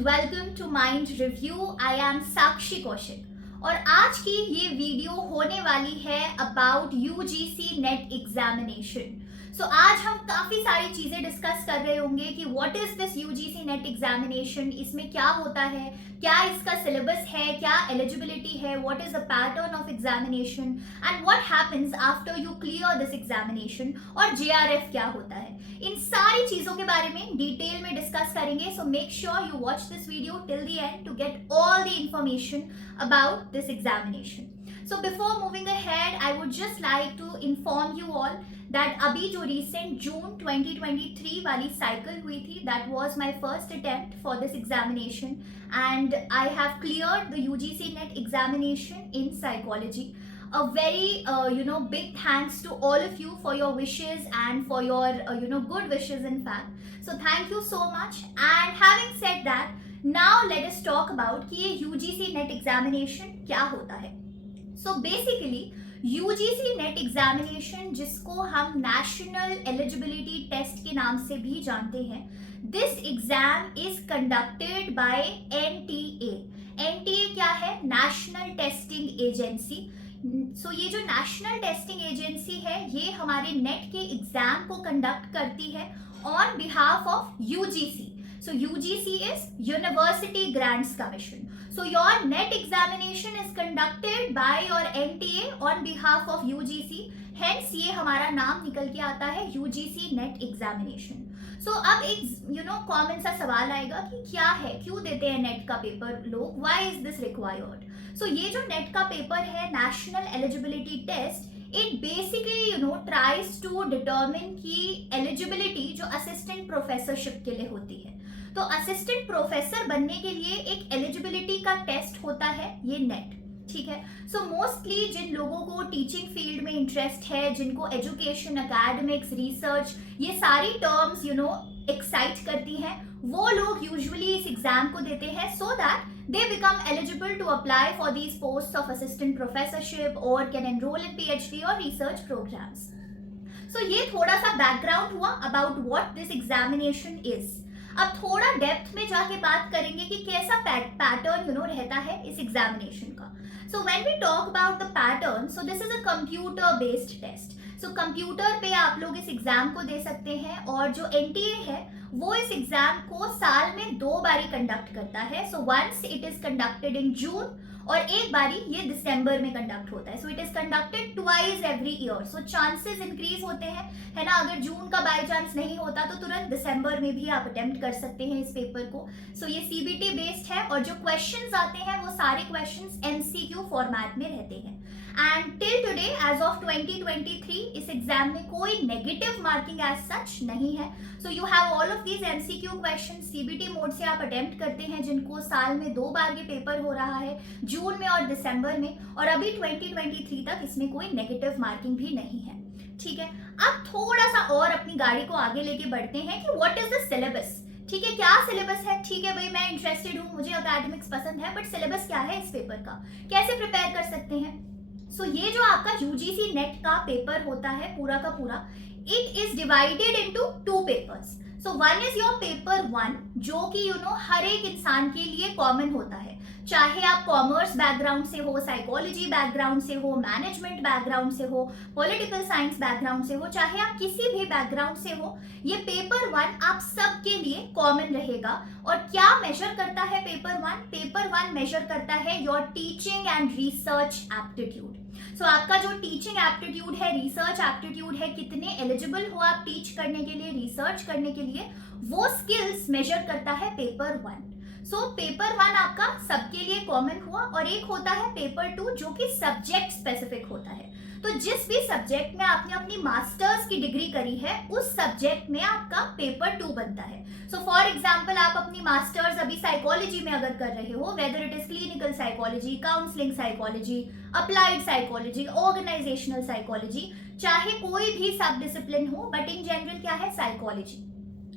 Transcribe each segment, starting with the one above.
Welcome to Mind Review. I am Sakshi Kaushik और आज की ये वीडियो होने वाली है about UGC NET examination. So आज हम काफी सारी चीजें डिस्कस कर रहे होंगे कि what is this UGC NET examination, इसमें क्या होता है, क्या इसका सिलेबस है, क्या एलिजिबिलिटी है, what is the pattern of examination and what happens after you clear this examination, और जेआरएफ क्या होता है। इन सारी चीजों के बारे में डिटेल में डिस्कस करेंगे। So make sure you watch this video till the end to get all the information about this examination. So before moving ahead, I would just like to inform you all that अभी जो recent जून 2023 वाली cycle हुई थी, that was my first attempt for this examination and I have cleared the UGC NET examination in psychology. A very big thanks to all of you for your wishes and for your good wishes in fact. So thank you so much. And having said that, now let us talk about कि ये UGC NET examination क्या होता है। So basically UGC NET examination, जिसको हम national eligibility test के नाम से भी जानते हैं, this exam is conducted by NTA. NTA क्या है? National testing agency. सो ये जो नेशनल टेस्टिंग एजेंसी है, ये हमारे नेट के एग्जाम को कंडक्ट करती है on behalf of UGC. So UGC is University Grants Commission. So your NET examination is conducted by your NTA on behalf of UGC. Hence ये हमारा नाम निकल के आता है UGC NET examination. So अब एक कॉमन सा सवाल आएगा कि क्या है, क्यों देते हैं नेट का पेपर लोग, why is this required? So ये जो नेट का पेपर है, National Eligibility Test, it basically tries to determine की eligibility जो असिस्टेंट प्रोफेसरशिप के लिए होती है। तो असिस्टेंट प्रोफेसर बनने के लिए एक एलिजिबिलिटी का टेस्ट होता है, ये नेट, ठीक है। सो मोस्टली जिन लोगों को टीचिंग फील्ड में इंटरेस्ट है, जिनको एजुकेशन, एकेडमिक्स, रिसर्च, ये सारी टर्म्स एक्साइट करती हैं, वो लोग यूजुअली इस एग्जाम को देते हैं so that they become eligible to apply for these posts of assistant professorship or can enroll in PhD or research programs. So ये थोड़ा सा बैकग्राउंड हुआ about what this examination is. अब थोड़ा डेप्थ में जाके बात करेंगे कि कैसा पैटर्न रहता है इस एग्जामिनेशन का। So when we talk about the pattern, so this is a computer based test. So computer पे आप लोग इस एग्जाम को दे सकते हैं और जो एनटीए है वो इस एग्जाम को साल में 2 बारी कंडक्ट करता है। So once it is conducted in June और एक बारी ये दिसंबर में कंडक्ट होता है। So it is conducted twice every year. So chances increase होते हैं, है ना। अगर जून का बाय चांस नहीं होता तो तुरंत दिसंबर में भी आप अटेम्प्ट कर सकते हैं इस पेपर को। सो ये सीबीटी बेस्ड है और जो क्वेश्चंस आते हैं वो सारे क्वेश्चंस एमसीक्यू फॉर्मेट में रहते हैं। And till today as of 2023 इस एग्जाम में कोई नेगेटिव मार्किंग एज सच नहीं है। So you have all of these MCQ questions CBT mode से आप अटेम्प्ट करते हैं, जिनको साल में 2 बार ये पेपर हो रहा है, जून में और दिसंबर में, और अभी 2023 तक इसमें कोई नेगेटिव मार्किंग भी नहीं है, ठीक है। अब थोड़ा सा और अपनी गाड़ी को आगे लेके बढ़ते हैं कि व्हाट इज द सिलेबस, ठीक है। क्या सिलेबस है? ठीक है भाई, मैं इंटरेस्टेड हूँ, मुझे एकेडमिक्स पसंद है, बट सिलेबस क्या है इस पेपर का, कैसे प्रिपेयर कर सकते हैं। सो ये जो आपका यूजीसी नेट का पेपर होता है पूरा का पूरा, it is divided into 2 papers. So one is your paper 1, जो कि हर एक इंसान के लिए कॉमन होता है, चाहे आप कॉमर्स बैकग्राउंड से हो, साइकोलॉजी बैकग्राउंड से हो, मैनेजमेंट बैकग्राउंड से हो, पॉलिटिकल साइंस बैकग्राउंड से हो, चाहे आप किसी भी बैकग्राउंड से हो, ये पेपर 1 आप सबके लिए कॉमन रहेगा। और क्या मेजर करता है पेपर 1? पेपर 1 मेजर करता है your teaching and research aptitude. So आपका जो टीचिंग एप्टीट्यूड है, रिसर्च एप्टीट्यूड है, कितने एलिजिबल हो आप टीच करने के लिए, रिसर्च करने के लिए, वो स्किल्स मेजर करता है पेपर 1। सो पेपर 1 आपका सबके लिए कॉमन हुआ, और एक होता है पेपर 2 जो कि सब्जेक्ट स्पेसिफिक होता है। तो जिस भी सब्जेक्ट में आपने अपनी मास्टर्स की डिग्री करी है, उस सब्जेक्ट में आपका पेपर 2 बनता है। सो फॉर एग्जाम्पल, आप अपनी मास्टर्स अभी साइकोलॉजी में अगर कर रहे हो, whether it is clinical psychology, counselling psychology, applied psychology, organisational psychology, चाहे कोई भी सब डिसिप्लिन हो, बट इन जनरल क्या है? Psychology.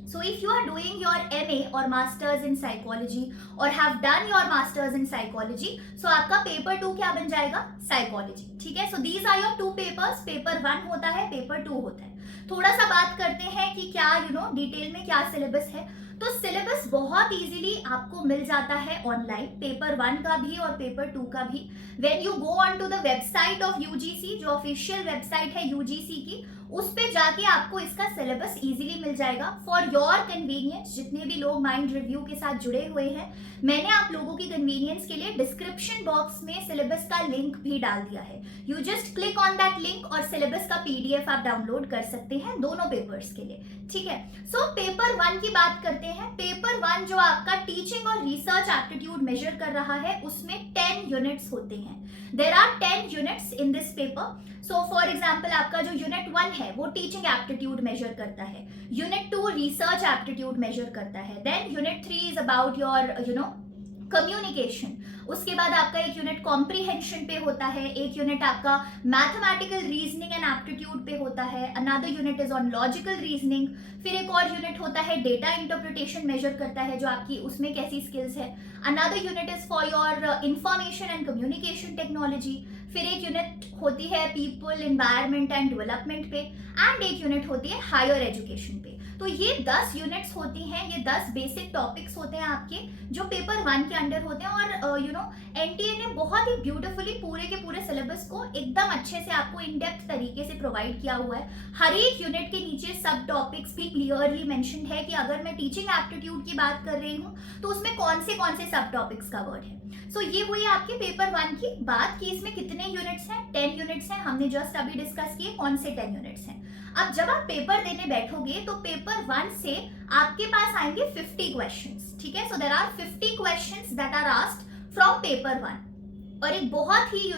So if you are doing your MA or Masters in Psychology or have done your Masters in Psychology, so आपका paper 2 क्या बन जाएगा? Psychology, ठीक है। So these are your 2 papers, paper 1 होता है, पेपर 2 होता है। थोड़ा सा बात करते हैं कि क्या डिटेल में क्या सिलेबस है। तो सिलेबस बहुत इजीली आपको मिल जाता है ऑनलाइन, पेपर 1 का भी और पेपर 2 का भी। When you go on to the website of UGC, जो ऑफिशियल वेबसाइट है यूजीसी की, उस पे जाके आपको इसका सिलेबस इजीली मिल जाएगा फॉर योर कन्वीनियंस। जितने भी लोग माइंड रिव्यू के साथ जुड़े हुए हैं, मैंने आप लोगों की कन्वीनियंस के लिए डिस्क्रिप्शन बॉक्स में सिलेबस का लिंक भी डाल दिया है। You just click on that link और सिलेबस का पीडीएफ आप डाउनलोड कर सकते हैं दोनों पेपर्स के लिए, ठीक है। सो पेपर 1 की बात करते हैं। पेपर 1 जो आपका टीचिंग और रिसर्च एप्टीट्यूड मेजर कर रहा है, उसमें 10 यूनिट्स होते हैं। There are 10 units in this paper. So for example आपका जो यूनिट 1 है वो टीचिंग एप्टीट्यूड मेजर करता है, यूनिट 2 रिसर्च एप्टीट्यूड मेजर करता है, then unit 3 is about your communication. उसके बाद आपका एक यूनिट कॉम्प्रीहेंशन पे होता है, एक यूनिट आपका मैथमेटिकल रीजनिंग एंड एप्टीट्यूड पे होता है, another unit is on logical reasoning, फिर एक और यूनिट होता है डेटा इंटरप्रिटेशन मेजर करता है, जो आपकी उसमें कैसी स्किल्स है, another unit is for your information and communication technology, फिर एक यूनिट होती है पीपल एनवायरनमेंट एंड डेवलपमेंट पे, एंड एक यूनिट होती है हायर एजुकेशन पे। तो ये 10 यूनिट्स होती हैं, ये 10 बेसिक टॉपिक्स होते हैं आपके, जो पेपर 1 के अंडर होते हैं। और एनटीए ने बहुत ही ब्यूटीफुली पूरे के पूरे सिलेबस को एकदम अच्छे से आपको इन डेप्थ तरीके से प्रोवाइड किया हुआ है। हर एक यूनिट के नीचे सब टॉपिक्स भी क्लियरली मेंशन्ड है कि अगर मैं टीचिंग एप्टीट्यूड की बात कर रही हूँ तो उसमें कौन से सब टॉपिक्स कवर्ड है। सो ये हुई आपके पेपर 1 की बात कि इसमें कितने यूनिट्स हैं। 10 यूनिट्स हैं, हमने जस्ट अभी डिस्कस किए कौन से 10 यूनिट्स हैं। अब जब आप पेपर देने बैठोगे तो पेपर 1 से आपके पास आएंगे 50 क्वेश्चंस, ठीक है। So there are 50 questions that are asked from paper 1। और एक बहुत ही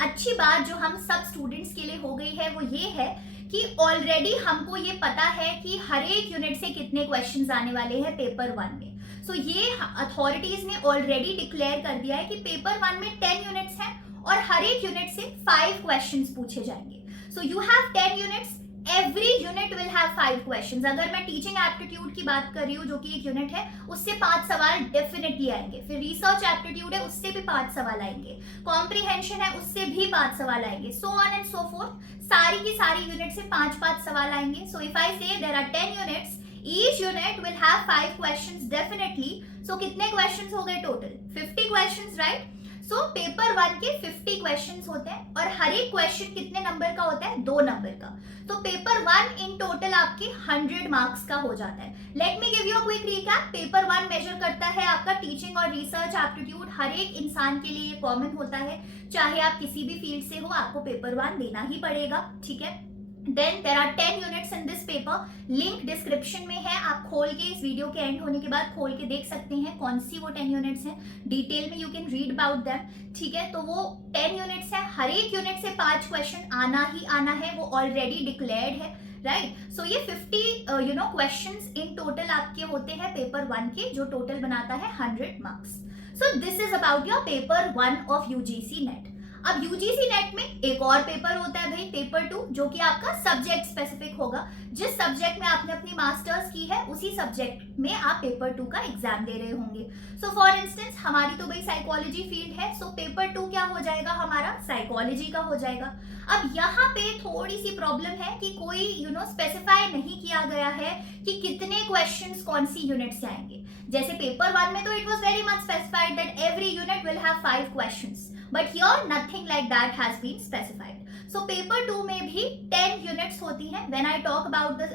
अच्छी बात जो हम सब स्टूडेंट्स के लिए हो गई है वो ये है कि ऑलरेडी हमको ये पता है कि हर एक यूनिट से कितने क्वेश्चंस आने वाले हैं पेपर 1 में। सो ये अथॉरिटीज ने ऑलरेडी डिक्लेयर कर दिया है कि पेपर 1 में 10 यूनिट्स हैं और हर एक यूनिट से 5 क्वेश्चंस पूछे जाएंगे। So you have 10 units, every unit will have 5 questions. अगर मैं टीचिंग एप्टीट्यूड की बात कर रही हूँ जो कि एक यूनिट है, उससे 5 सवाल डेफिनेटली आएंगे। फिर रिसर्च एप्टीट्यूड है, उससे भी 5 सवाल आएंगे। कॉम्प्रीहेंशन है, उससे भी 5 सवाल आएंगे। So on and so fourth, सारी की सारी यूनिट से 5-5 सवाल आएंगे। सो if I say there are 10 units, each unit will have 5 questions definitely. So कितने questions हो गए total? 50 questions, right? So paper 1 के 50 questions होते हैं और हर एक क्वेश्चन कितने नंबर का होता है? 2 नंबर का। तो पेपर 1 इन टोटल आपके 100 मार्क्स का हो जाता है। Let me give you a quick recap. Paper 1 major करता है आपका टीचिंग और रिसर्च एप्टीट्यूड। हर एक इंसान के लिए ये कॉमन होता है, चाहे आप किसी भी फील्ड से हो, आपको पेपर 1 देना ही पड़ेगा, ठीक है। Then there are 10 units in this paper. Link description में है, आप खोल के इस वीडियो के एंड होने के बाद खोल के देख सकते हैं कौन सी वो 10 यूनिट्स हैं। डिटेल में you can read about them, ठीक है। तो वो 10 यूनिट्स हैं, हर एक यूनिट से 5 क्वेश्चन आना ही आना है, वो ऑलरेडी डिक्लेयर्ड है, राइट। सो ये 50 क्वेश्चंस इन टोटल आपके होते हैं पेपर 1 के, जो टोटल बनाता है 100 marks. So this is about your paper 1 of UGC net. अब यूजीसी नेट में एक और पेपर होता है भाई, पेपर 2, जो कि आपका सब्जेक्ट स्पेसिफिक होगा। जिस सब्जेक्ट में आपने अपनी मास्टर्स की है उसी सब्जेक्ट में आप पेपर 2 का एग्जाम दे रहे होंगे। सो फॉर इंस्टेंस हमारी तो भाई साइकोलॉजी फील्ड है, सो पेपर 2 क्या हो जाएगा हमारा? साइकोलॉजी का हो जाएगा। अब यहाँ पे थोड़ी सी प्रॉब्लम है कि कोई स्पेसिफाई नहीं किया गया है कि कितने क्वेश्चंस कौन सी यूनिट से आएंगे। जैसे पेपर 1 में तो it was very much specified that every unit will have 5 questions, but here nothing like that has been specified. So paper 2 में भी 10 units होती हैं. When I talk about the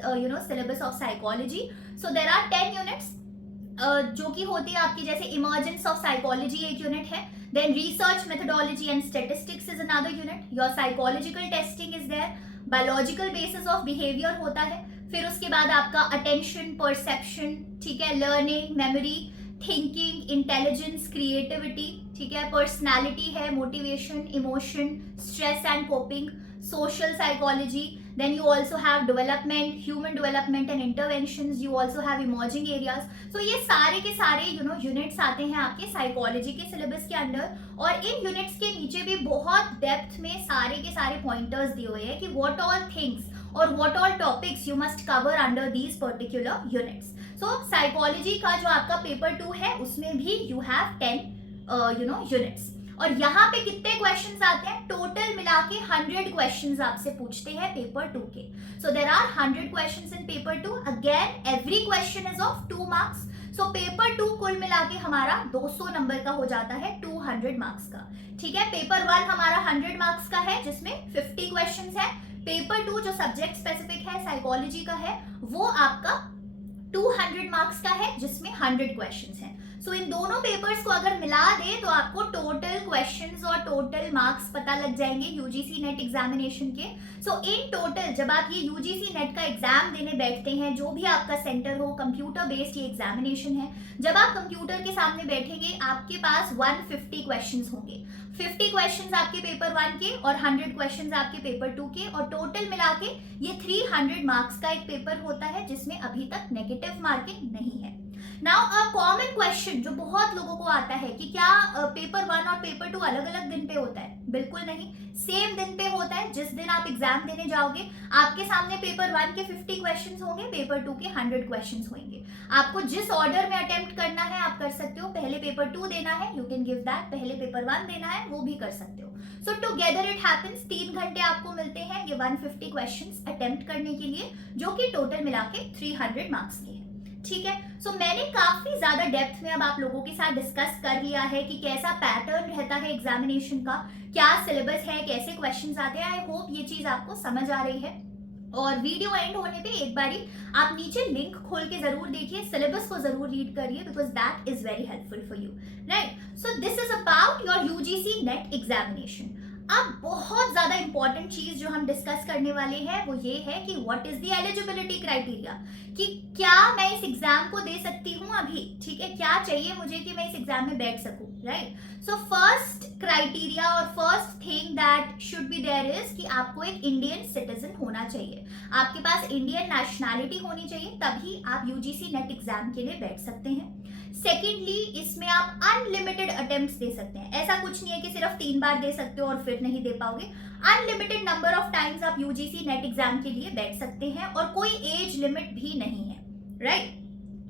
syllabus of psychology, so there are 10 units जो कि होती है आपकी, जैसे emergence of psychology एक यूनिट है, then research methodology and statistics is another unit, your psychological testing is there, biological basis of behavior होता है, फिर उसके बाद आपका attention, perception, ठीक है, learning, memory, thinking, intelligence, creativity, ठीक है, पर्सनैलिटी है, motivation, emotion, stress and coping, social psychology, then you also have development, human development and interventions, you also have emerging areas. So ये सारे के सारे यूनिट्स आते हैं आपके साइकोलॉजी के सिलेबस के अंडर। और इन यूनिट्स के नीचे भी बहुत डेप्थ में सारे के सारे पॉइंटर्स दिए हुए हैं कि व्हाट ऑल थिंग्स और what all topics you must cover under these particular units. So psychology का जो आपका पेपर 2 है उसमें भी यू हैव 10 यूनिट्स। और यहाँ पे कितने क्वेश्चंस आते हैं? टोटल मिला के 100 क्वेश्चंस आपसे पूछते हैं पेपर 2 के. So there are 100 questions in paper 2. Again every question is of 2 marks. So paper 2 कुल मिला के हमारा 200 नंबर का हो जाता है, 200 मार्क्स का. ठीक है, पेपर 1 हमारा 100 मार्क्स का है जिसमें 50 क्वेश्चंस है. पेपर 2 जो सब्जेक्ट स्पेसिफिक है, साइकोलॉजी का है, वो आपका 200 मार्क्स का है जिसमें 100 क्वेश्चंस हैं. सो इन दोनों पेपर्स को अगर मिला दे तो आपको टोटल क्वेश्चंस और टोटल मार्क्स पता लग जाएंगे यूजीसी नेट एग्जामिनेशन के. सो इन टोटल जब आप ये यूजीसी नेट का एग्जाम देने बैठते हैं, जो भी आपका सेंटर हो, कंप्यूटर बेस्ड ये एग्जामिनेशन है, जब आप कंप्यूटर के सामने बैठेंगे आपके पास 150 क्वेश्चंस होंगे. 50 क्वेश्चंस आपके पेपर 1 के और 100 क्वेश्चंस आपके पेपर 2 के, और टोटल मिला के ये 300 मार्क्स का एक पेपर होता है जिसमें अभी तक नेगेटिव मार्किंग नहीं है. नाउ अ कॉमन क्वेश्चन जो बहुत लोगों को आता है कि क्या पेपर 1 और पेपर 2 अलग अलग दिन पे होता है? बिल्कुल नहीं, सेम दिन पे होता है. जिस दिन आप एग्जाम देने जाओगे आपके सामने पेपर 1 के 50 क्वेश्चंस होंगे, पेपर 2 के 100 क्वेश्चंस होंगे. आपको जिस ऑर्डर में अटेम्प्ट करना है आप कर सकते हो. पहले पेपर 2 देना है, यू कैन गिव दैट. पहले पेपर 1 देना है, वो भी कर सकते हो. सो टुगेदर इट हैपेंस 3 घंटे आपको मिलते हैं ये 150 क्वेश्चंस अटेम्प्ट करने के लिए, जो कि टोटल मिला के 300 मार्क्स के. ठीक है, सो मैंने काफी ज्यादा डेप्थ में अब आप लोगों के साथ डिस्कस कर लिया है कि कैसा पैटर्न रहता है एग्जामिनेशन का, क्या सिलेबस है, कैसे क्वेश्चंस आते हैं. आई होप ये चीज आपको समझ आ रही है. और वीडियो एंड होने पे एक बारी आप नीचे लिंक खोल के जरूर देखिए, सिलेबस को जरूर रीड करिए, because that is very helpful for you, right. So this is about your UGC NET examination. अब बहुत ज्यादा इंपॉर्टेंट चीज जो हम डिस्कस करने वाले हैं वो ये है कि what is the eligibility criteria, कि क्या मैं इस एग्जाम को दे सकती हूँ अभी. ठीक है, क्या चाहिए मुझे कि मैं इस एग्जाम में बैठ सकूं, राइट. सो फर्स्ट क्राइटेरिया और first thing that should be there is कि आपको एक इंडियन सिटीजन होना चाहिए, आपके पास इंडियन नेशनैलिटी होनी चाहिए, तभी आप यूजीसी नेट एग्जाम के लिए बैठ सकते हैं. सेकेंडली, इसमें आप अनलिमिटेड अटेम्प्ट्स दे सकते हैं. ऐसा कुछ नहीं है कि सिर्फ 3 बार दे सकते हो और फिर नहीं दे पाओगे. अनलिमिटेड नंबर ऑफ टाइम्स आप यूजीसी नेट एग्जाम के लिए बैठ सकते हैं और कोई एज लिमिट भी नहीं है, right.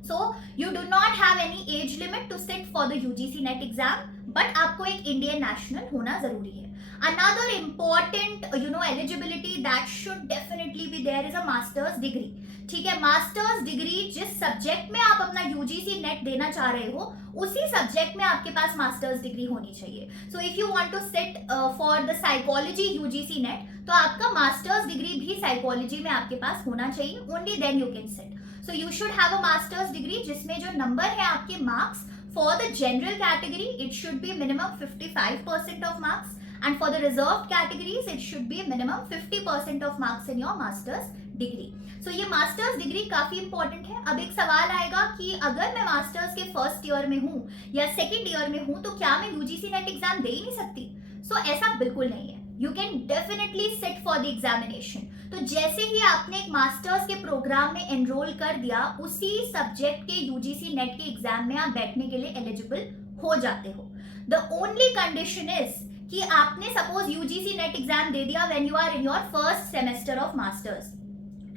So you do not have any age limit to sit for the UGC NET exam, but आपको एक इंडियन नेशनल होना जरूरी है. Another important eligibility that should definitely be there is a master's degree. ठीक है, masters degree जिस subject में आप अपना यूजीसी नेट देना चाह रहे हो उसी सब्जेक्ट में आपके पास मास्टर्स डिग्री होनी चाहिए. So if you want to sit for the psychology UGC NET, तो आपका मास्टर्स डिग्री भी साइकोलॉजी में आपके पास होना चाहिए. Only then you can sit. So you should have a masters degree जिसमें जो नंबर है आपके marks for the general category it should be minimum 55% of marks, and for the reserved categories it should be minimum 50% of marks in your master's degree. So ये masters degree काफी important है. अब एक सवाल आएगा कि अगर मैं मास्टर्स के फर्स्ट ईयर में हूँ या सेकेंड ईयर में हूँ तो क्या मैं यूजीसी नेट एग्जाम दे ही नहीं सकती? सो ऐसा बिल्कुल नहीं है. You can definitely seat for the examination. तो जैसे ही आपने एक मास्टर्स के प्रोग्राम में एनरोल कर दिया, उसी सब्जेक्ट के यूजीसी नेट के एग्जाम में आप बैठने के लिए एलिजिबल हो जाते हो. द ओनली कंडीशन इज कि आपने सपोज यूजीसी नेट एग्जाम दे दिया when you are in your first semester of masters,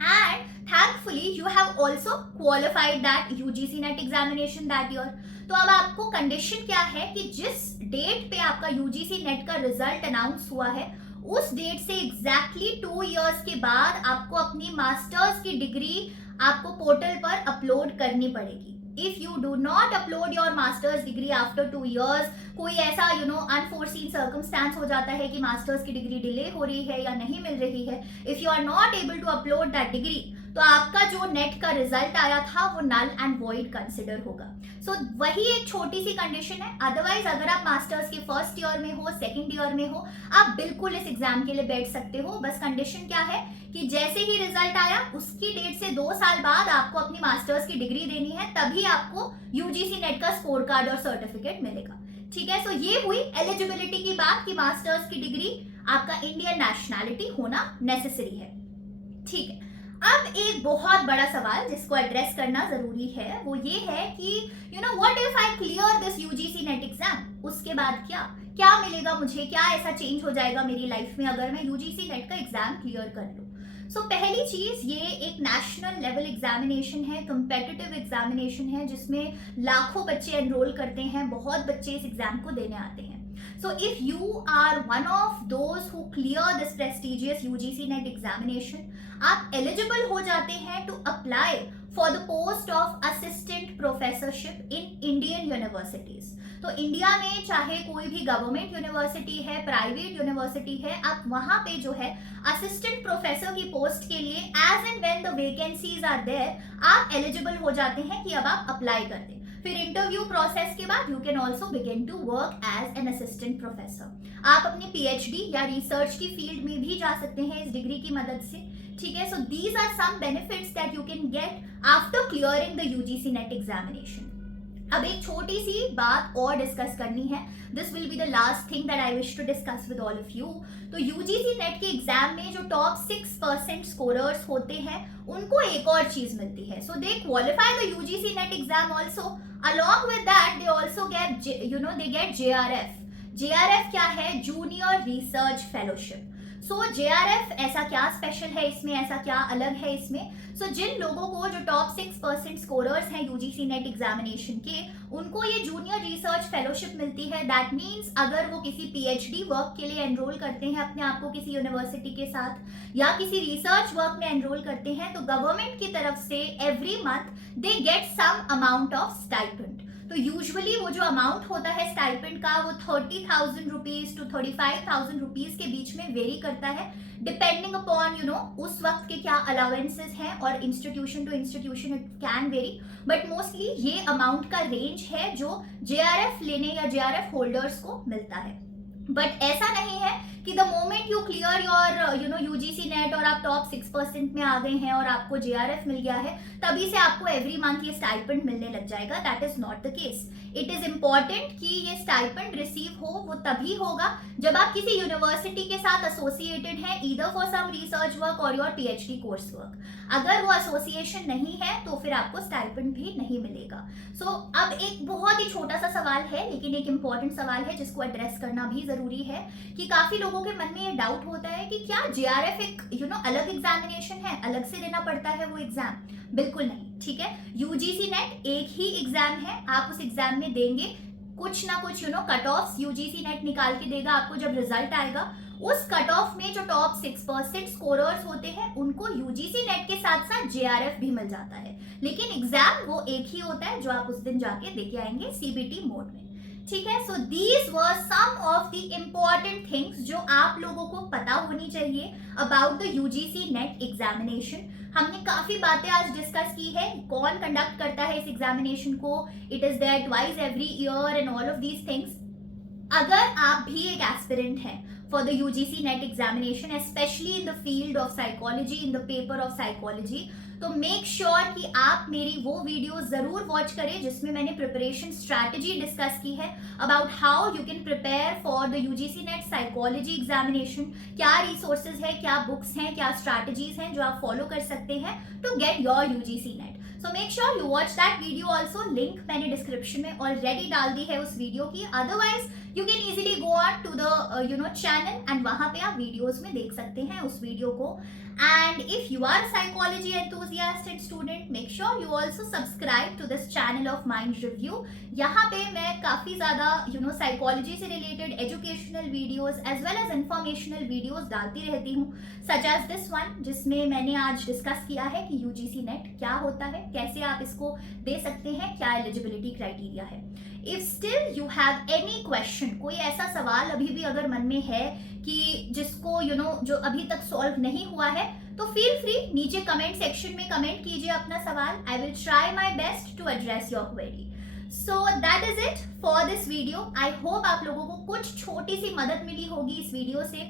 and thankfully you have also qualified that UGC NET examination that year. तो अब आपको कंडीशन क्या है कि जिस डेट पे आपका यूजीसी नेट का रिजल्ट अनाउंस हुआ है उस डेट से एग्जैक्टली 2 इयर्स के बाद आपको अपनी मास्टर्स की डिग्री आपको पोर्टल पर अपलोड करनी पड़ेगी. If you do not upload your master's degree after 2 years, कोई ऐसा unforeseen circumstance हो जाता है कि मास्टर्स की डिग्री डिले हो रही है या नहीं मिल रही है, if you are not able to upload that degree, तो आपका जो नेट का रिजल्ट आया था वो नल एंड वॉइड कंसिडर होगा. सो वही एक छोटी सी कंडीशन है. अदरवाइज अगर आप मास्टर्स के फर्स्ट ईयर में हो, सेकेंड ईयर में हो, आप बिल्कुल इस एग्जाम के लिए बैठ सकते हो. बस कंडीशन क्या है कि जैसे ही रिजल्ट आया उसकी डेट से 2 साल बाद आपको अपनी मास्टर्स की डिग्री देनी है, तभी आपको यूजीसी नेट का स्कोर कार्ड और सर्टिफिकेट मिलेगा. ठीक है, सो ये हुई एलिजिबिलिटी की बात कि मास्टर्स की डिग्री आपका इंडियन नेशनैलिटी होना नेसेसरी है. ठीक है, अब एक बहुत बड़ा सवाल जिसको एड्रेस करना जरूरी है वो ये है कि what if I clear this UGC NET exam, उसके बाद क्या मिलेगा मुझे, क्या ऐसा चेंज हो जाएगा मेरी लाइफ में अगर मैं यूजीसी नेट का एग्जाम क्लियर कर लूं. सो पहली चीज, ये एक नेशनल लेवल एग्जामिनेशन है, कंपेटिटिव एग्जामिनेशन है जिसमें लाखों बच्चे एनरोल करते हैं, बहुत बच्चे इस एग्जाम को देने आते हैं. So if you are one of those who clear this prestigious UGC NET examination, आप eligible हो जाते हैं to apply for the post of assistant professorship in Indian universities. तो इंडिया में चाहे कोई भी गवर्नमेंट यूनिवर्सिटी है, प्राइवेट यूनिवर्सिटी है, आप वहां पे जो है असिस्टेंट प्रोफेसर की पोस्ट के लिए as and when the vacancies are there, आप एलिजिबल हो जाते हैं कि अब आप अप्लाई कर दें. फिर इंटरव्यू प्रोसेस के बाद you can also begin to work as an assistant professor. आप अपनी पीएचडी या रिसर्च की फील्ड में भी जा सकते हैं इस डिग्री की मदद से. ठीक है, so these are some benefits that you can get after clearing the UGC NET examination. अब एक छोटी सी बात और डिस्कस करनी है. This will be the last thing that I wish to discuss with all of you. तो UGC NET के एग्जाम में जो टॉप 6% स्कोरर्स होते हैं उनको एक और चीज मिलती है. So they qualify the UGC NET exam also. Along with that, they also get, they get JRF. JRF क्या है? Junior Research Fellowship. So JRF ऐसा क्या स्पेशल है इसमें, ऐसा क्या अलग है इसमें? So जिन लोगों को जो टॉप 6% स्कोरर्स हैं यूजीसी नेट एग्जामिनेशन के, उनको ये जूनियर रिसर्च फेलोशिप मिलती है. दैट मीन्स अगर वो किसी पीएचडी वर्क के लिए एनरोल करते हैं अपने आप को किसी यूनिवर्सिटी के साथ या किसी रिसर्च वर्क में एनरोल करते हैं, तो गवर्नमेंट की तरफ से every month they get some amount of stipend. तो यूजुअली वो जो अमाउंट होता है स्टाइपेंड का वो 30,000 रुपीज टू 35,000 रुपीज के बीच में वेरी करता है, डिपेंडिंग अपॉन उस वक्त के क्या अलाउंसेस हैं, और institution to institution it can vary. But mostly ये अमाउंट का रेंज है जो जेआरएफ लेने या जेआरएफ होल्डर्स को मिलता है. बट ऐसा नहीं है कि the moment you clear your UGC net और आप टॉप 6% में आ गए हैं और आपको जेआरएफ मिल गया है तभी से आपको एवरी मंथ ये स्टाइपेंड मिलने लग जाएगा. That is not the case. It is important कि ये स्टाइपेंड रिसीव हो वो तभी होगा जब आप किसी यूनिवर्सिटी के साथ एसोसिएटेड हैं, either for some research work और योर पीएचडी कोर्स वर्क. अगर वो एसोसिएशन नहीं है तो फिर आपको स्टाइपेंड भी नहीं मिलेगा. सो अब एक बहुत ही छोटा सा सवाल है लेकिन एक इंपॉर्टेंट सवाल है जिसको एड्रेस करना भी जरूरी है कि काफी लोगों के मन में ये डाउट होता है कि क्या जेआरएफ एक अलग एग्जामिनेशन है, अलग से देना पड़ता है वो एग्जाम? बिल्कुल नहीं. ठीक है, यूजीसी नेट एक ही एग्जाम है. आप उस एग्जाम में देंगे कुछ ना कुछ कट ऑफ यूजीसी नेट निकाल के देगा आपको. जब रिजल्ट आएगा उस कट ऑफ में जो टॉप 6% स्कोरर्स होते हैं उनको यूजीसी नेट के साथ साथ जेआरएफ भी मिल जाता है, लेकिन एग्जाम वो एक ही होता है जो आप उस दिन जाके देके आएंगे सीबीटी मोड में. ठीक है, so these were some of the important things जो आप लोगों को पता होनी चाहिए about the UGC NET examination. हमने काफी बातें आज डिस्कस की है. कौन कंडक्ट करता है इस एग्जामिनेशन को, it is there twice every year and all of these things. अगर आप भी एक एस्पिरेंट हैं for the UGC NET examination, especially in the field of psychology, in the paper of psychology, तो मेक श्योर कि आप मेरी वो वीडियो जरूर वॉच करें जिसमें मैंने प्रिपरेशन स्ट्रैटेजी डिस्कस की है about how you can prepare for the UGC net psychology examination. क्या रिसोर्सेज है, क्या बुक्स हैं, क्या स्ट्रैटेजीज हैं जो आप फॉलो कर सकते हैं to get your UGC NET. So make sure you watch that video also. Link मैंने डिस्क्रिप्शन में ऑलरेडी डाल दी है उस वीडियो की. Otherwise you can easily go on to the channel and वहां पे आप वीडियोस में देख सकते हैं उस वीडियो को. And if you are a psychology enthusiast and student, make sure you also subscribe to this channel of Mind Review. यहाँ पे मैं काफी ज्यादा साइकोलॉजी से related educational videos as well as informational videos डालती रहती हूँ, सच एज दिस वन जिसमें मैंने आज डिस्कस किया है कि यूजीसी नेट क्या होता है, कैसे आप इसको दे सकते हैं, क्या एलिजिबिलिटी क्राइटेरिया है. If still you have any question, कोई ऐसा सवाल अभी भी अगर मन में है कि जिसको जो अभी तक सॉल्व नहीं हुआ है, तो फील फ्री नीचे कमेंट सेक्शन में कमेंट कीजिए अपना सवाल. I will try my best to address your query. So that is it for this video. I hope आप लोगों को कुछ छोटी सी मदद मिली होगी इस वीडियो से.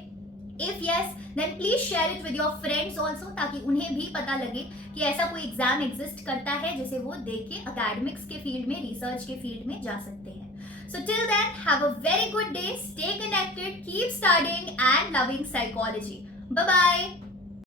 If yes, then please share it with your friends also, ताकि उन्हें भी पता लगे कि ऐसा कोई एग्जाम एग्जिस्ट करता है जिसे वो देख के एकेडमिक्स के फील्ड में, रिसर्च के फील्ड में जा सकते हैं. So till then, have a very good day, stay connected, keep studying and loving psychology. Bye bye.